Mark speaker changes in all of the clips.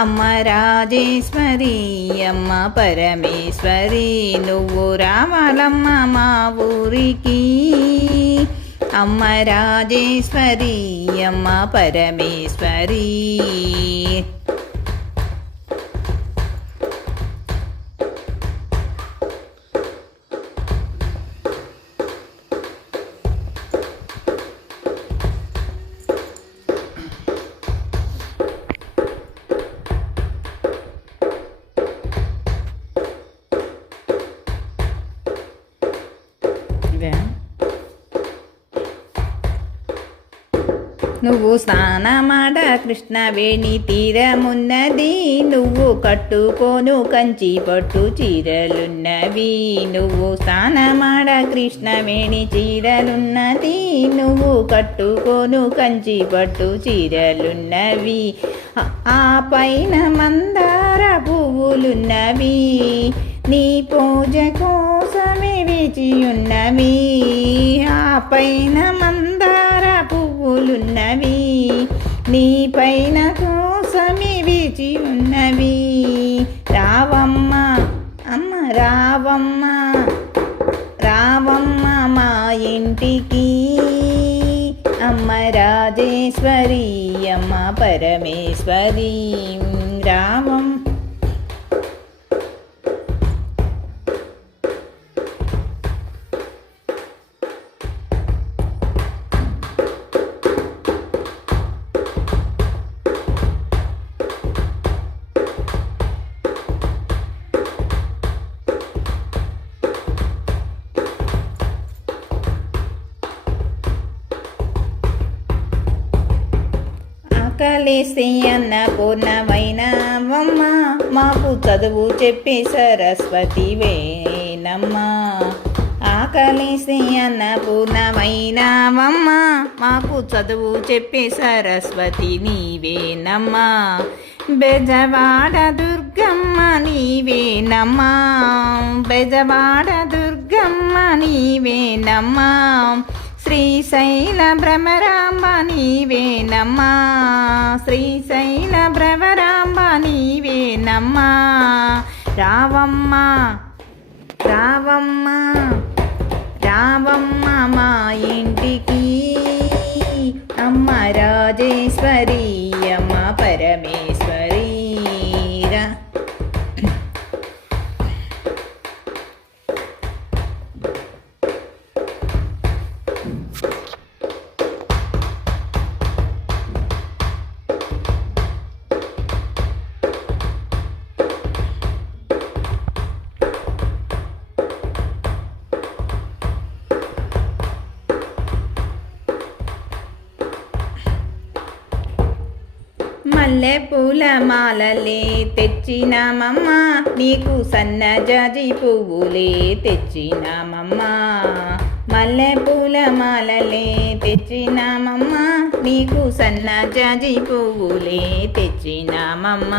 Speaker 1: అమ్మ రాజేశ్వరి అమ్మ పరమేశ్వరి నువ్వు రావాలమ్మ మా ఊరికి. అమ్మ రాజేశ్వరి అమ్మ పరమేశ్వరి. నువ్వు స్నానమాడ కృష్ణవేణి తీరమున్నది నువ్వు కట్టుకోను కంచి పట్టు చీరలున్నవి. నువ్వు స్నానమాడ కృష్ణవేణి చీరలున్నది నువ్వు కట్టుకోను కంచి పట్టు చీరలున్నవి. ఆ- ఆ పైన మందార పువ్వులున్నవి నీ పూజ కోసమే వేచి ఉన్నవి ఆ పైన నీ పైన కోసమే వేచి ఉన్నవి. రావమ్మ అమ్మ రావమ్మ రావమ్మ మా ఇంటికి. అమ్మ రాజేశ్వరి అమ్మ పరమేశ్వరి. కలిసి అన్న పూర్ణమైనవమ్మ మాకు చదువు చెప్పి సరస్వతి వేనమ్మ ఆకలిసి అన్న పూర్ణమైనవమ్మ మాకు చదువు చెప్పి సరస్వతి నీవేనమ్మా. బెజవాడ దుర్గమ్మ నీవేనమ్మా. బెజవాడ దుర్గమ్మ నీవేనమ్మా. శ్రీశైల భ్రమరాంబ నీవేనమ్మా. శ్రీశైల భ్రమరాంబ నీవేనమ్మా. రావమ్మ రావమ్మ రావమ్మ మా ఇంటికి. అమ్మ రాజేశ్వరి అమ్మ పరమే మల్లె పూల మాలలే తెచ్చినామమ్మ. నీకు సన్నజాజి పువ్వులే తెచ్చినామమ్మ. మల్లె పూల మాలలే తెచ్చినామమ్మ. నీకు సన్నజాజి పువ్వులే తెచ్చినామమ్మ.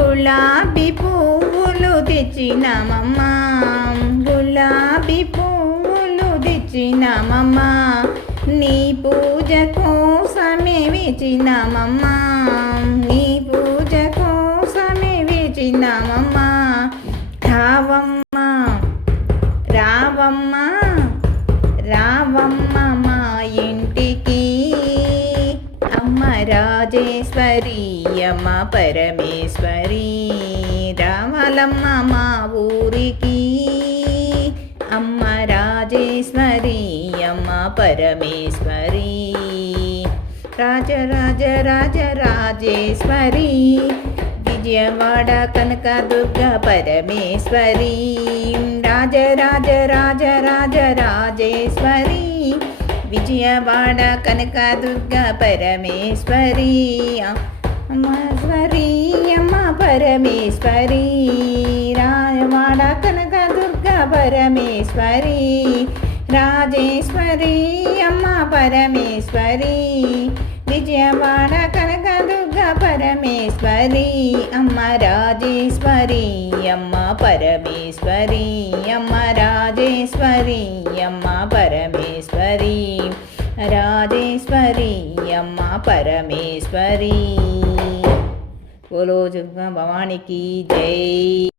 Speaker 1: గులాబీ పువ్వులు తెచ్చినామమ్మ. గులాబీ పువ్వులు తెచ్చినామమ్మ. నీ పూజ వేచినామమ్మా. నీ పూజ కోసమే వేచినామమ్మా. రావమ్మ రావమ్మ రావమ్మ మా ఇంటికి. అమ్మ రాజేశ్వరి అమ్మ పరమేశ్వరి. రావాలమ్మ మా ఊరికి. అమ్మ రాజేశ్వరి అమ్మ పరమేశ్వరి. రాజ రాజ రాజ రాజేశ్వరి. విజయవాడ కనక దుర్గ పరమేశ్వరి. రాజ రాజ రాజ రాజ రాజేశ్వరి. విజయవాడ కనక దుర్గ పరమేశ్వరి. అమ్మశ్వరి అమ్మ పరమేశ్వరి. రాజవాడ కనక దుర్గ పరమేశ్వరి. రాజేశ్వరి అమ్మ పరమేశ్వరి. విజయవాడ కనకదుర్గ పరమేశ్వరి అమ్మ రాజేశ్వరి అమ్మ పరమేశ్వరి అమ్మ రాజేశ్వరి అమ్మ పరమేశ్వరి రాజేశ్వరి అమ్మ పరమేశ్వరి. బోలో దుర్గా భవానికి జై.